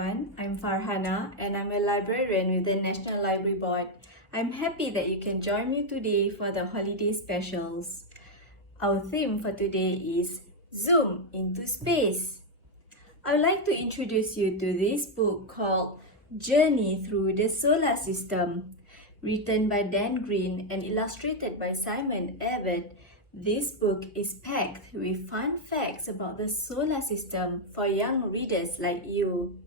everyone, I'm Farhana and I'm a librarian with the National Library Board. I'm happy that you can join me today for the holiday specials. Our theme for today is Zoom into Space. I would like to introduce you to this book called Journey Through the Solar System. Written by Dan Green and illustrated by Simon Evett, this book is packed with fun facts about the solar system for young readers like you.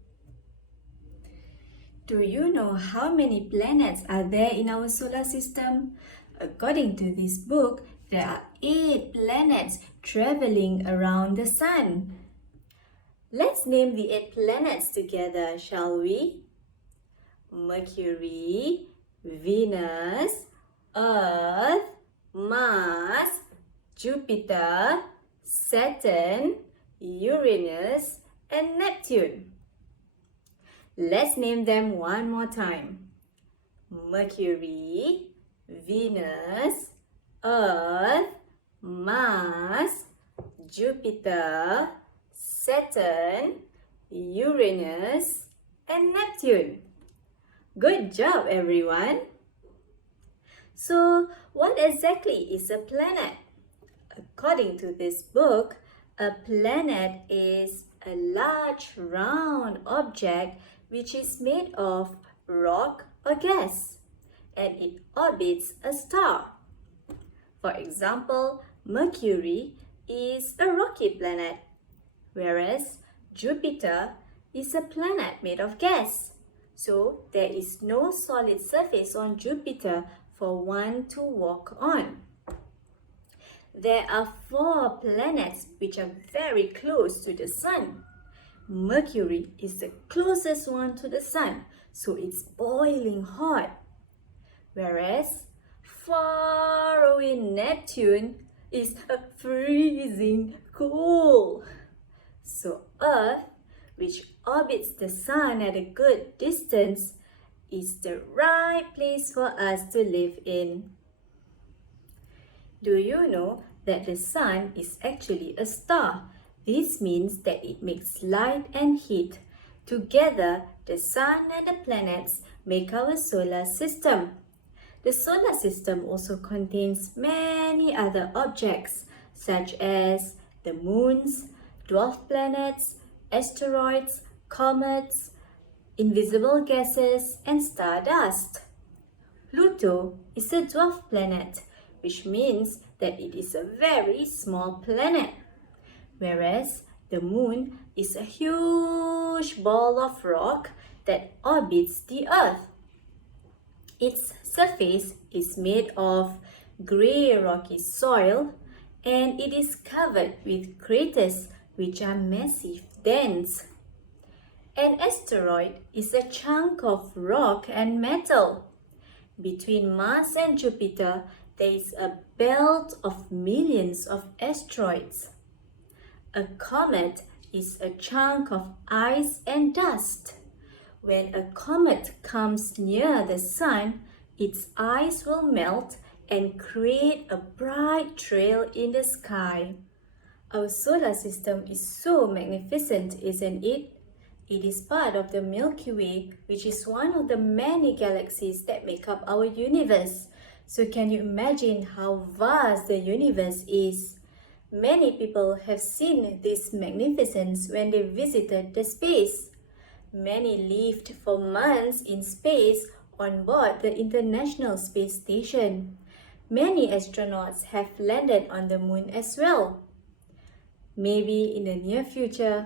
Do you know how many planets are there in our solar system? According to this book, there are 8 planets traveling around the Sun. Let's name the 8 planets together, shall we? Mercury, Venus, Earth, Mars, Jupiter, Saturn, Uranus, and Neptune. Let's name them one more time. Mercury, Venus, Earth, Mars, Jupiter, Saturn, Uranus, and Neptune. Good job, everyone! So, what exactly is a planet? According to this book, a planet is a large round object which is made of rock or gas, and it orbits a star. For example, Mercury is a rocky planet, whereas Jupiter is a planet made of gas. So, there is no solid surface on Jupiter for one to walk on. There are 4 planets which are very close to the Sun. Mercury is the closest one to the Sun, so it's boiling hot. Whereas far away Neptune is freezing cold. So Earth, which orbits the Sun at a good distance, is the right place for us to live in. Do you know that the Sun is actually a star? This means that it makes light and heat. Together, the Sun and the planets make our solar system. The solar system also contains many other objects, such as the moons, dwarf planets, asteroids, comets, invisible gases, and stardust. Pluto is a dwarf planet, which means that it is a very small planet, whereas the Moon is a huge ball of rock that orbits the Earth. Its surface is made of grey rocky soil, and it is covered with craters which are massive dents. An asteroid is a chunk of rock and metal. Between Mars and Jupiter, there is a belt of millions of asteroids. A comet is a chunk of ice and dust. When a comet comes near the Sun, its ice will melt and create a bright trail in the sky. Our solar system is so magnificent, isn't it? It is part of the Milky Way, which is one of the many galaxies that make up our universe. So can you imagine how vast the universe is? Many people have seen this magnificence when they visited the space. Many lived for months in space on board the International Space Station. Many astronauts have landed on the Moon as well. Maybe in the near future,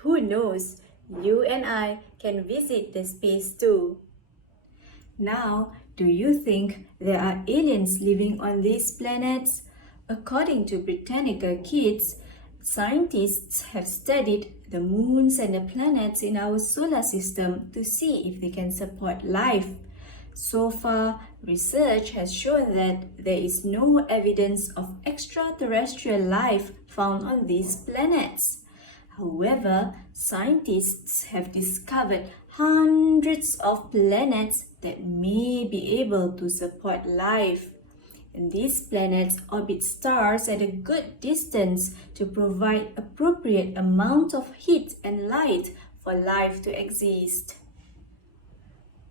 who knows, you and I can visit the space too. Now, do you think there are aliens living on these planets? According to Britannica Kids, scientists have studied the moons and the planets in our solar system to see if they can support life. So far, research has shown that there is no evidence of extraterrestrial life found on these planets. However, scientists have discovered hundreds of planets that may be able to support life. And these planets orbit stars at a good distance to provide appropriate amount of heat and light for life to exist.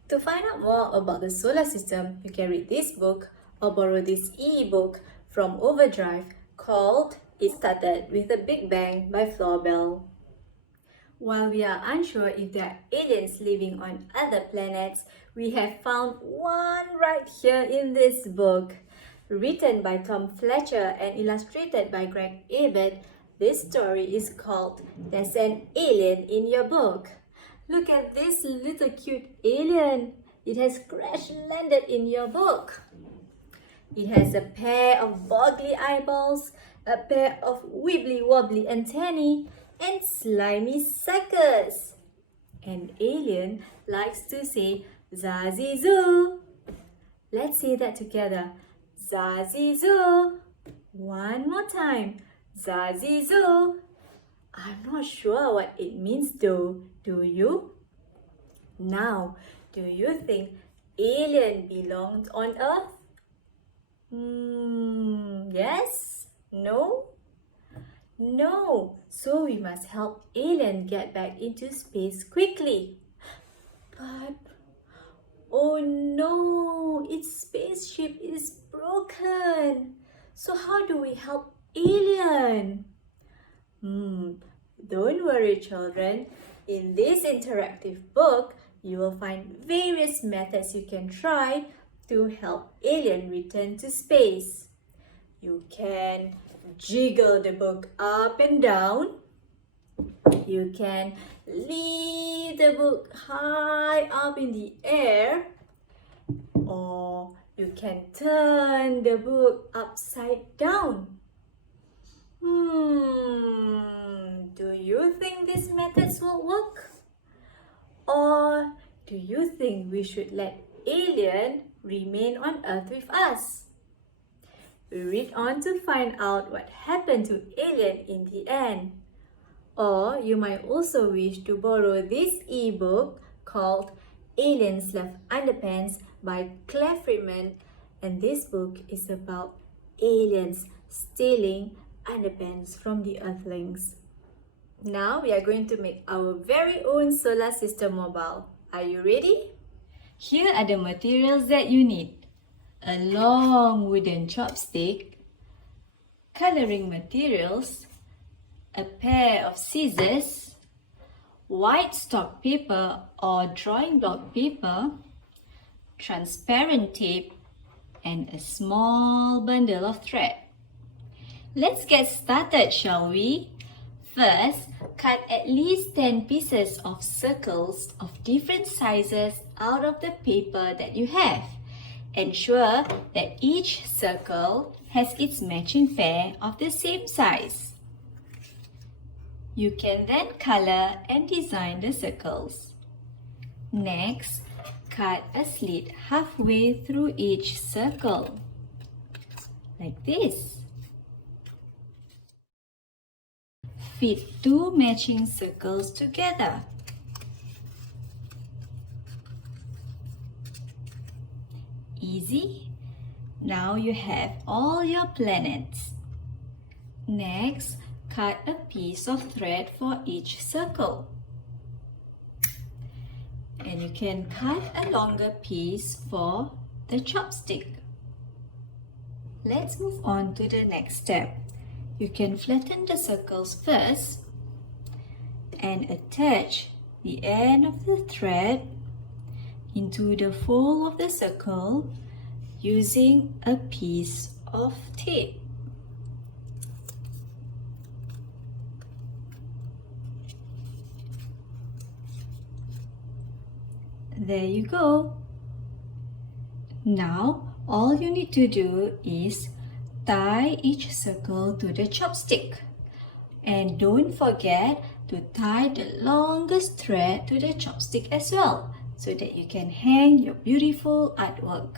To find out more about the solar system, you can read this book or borrow this e-book from Overdrive called It Started with a Big Bang by Florbell. While we are unsure if there are aliens living on other planets, we have found one right here in this book. Written by Tom Fletcher and illustrated by Greg Ebert, this story is called There's an Alien in Your Book. Look at this little cute alien. It has crash landed in your book. It has a pair of boggly eyeballs, a pair of wibbly wobbly antennae, and slimy suckers. An alien likes to say Zazizoo. Let's say that together. Zazizoo. One more time. Zazizoo. I'm not sure what it means though. Do you? Now, do you think alien belongs on Earth? Yes? No? No. So we must help alien get back into space quickly. But oh no, its spaceship is broken. So how do we help alien? Don't worry, children. In this interactive book, you will find various methods you can try to help alien return to space. You can jiggle the book up and down. You can leave the book high up in the air, or you can turn the book upside down. Do you think these methods will work? Or do you think we should let alien remain on Earth with us? Read on to find out what happened to alien in the end. Or you might also wish to borrow this e-book called Aliens Left Underpants by Claire Freeman, and this book is about aliens stealing underpants from the Earthlings. Now we are going to make our very own solar system mobile. Are you ready? Here are the materials that you need. A long wooden chopstick, coloring materials, a pair of scissors, white stock paper or drawing block paper, transparent tape, and a small bundle of thread. Let's get started, shall we? First, cut at least 10 pieces of circles of different sizes out of the paper that you have. Ensure that each circle has its matching pair of the same size. You can then color and design the circles. Next, cut a slit halfway through each circle, like this. Fit 2 matching circles together. Easy? Now you have all your planets. Next, cut a piece of thread for each circle. And you can cut a longer piece for the chopstick. Let's move on to the next step. You can flatten the circles first and attach the end of the thread into the fold of the circle using a piece of tape. There you go. Now, all you need to do is tie each circle to the chopstick. And don't forget to tie the longest thread to the chopstick as well, so that you can hang your beautiful artwork.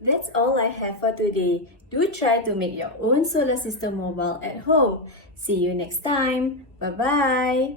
That's all I have for today. Do try to make your own solar system mobile at home. See you next time. Bye-bye.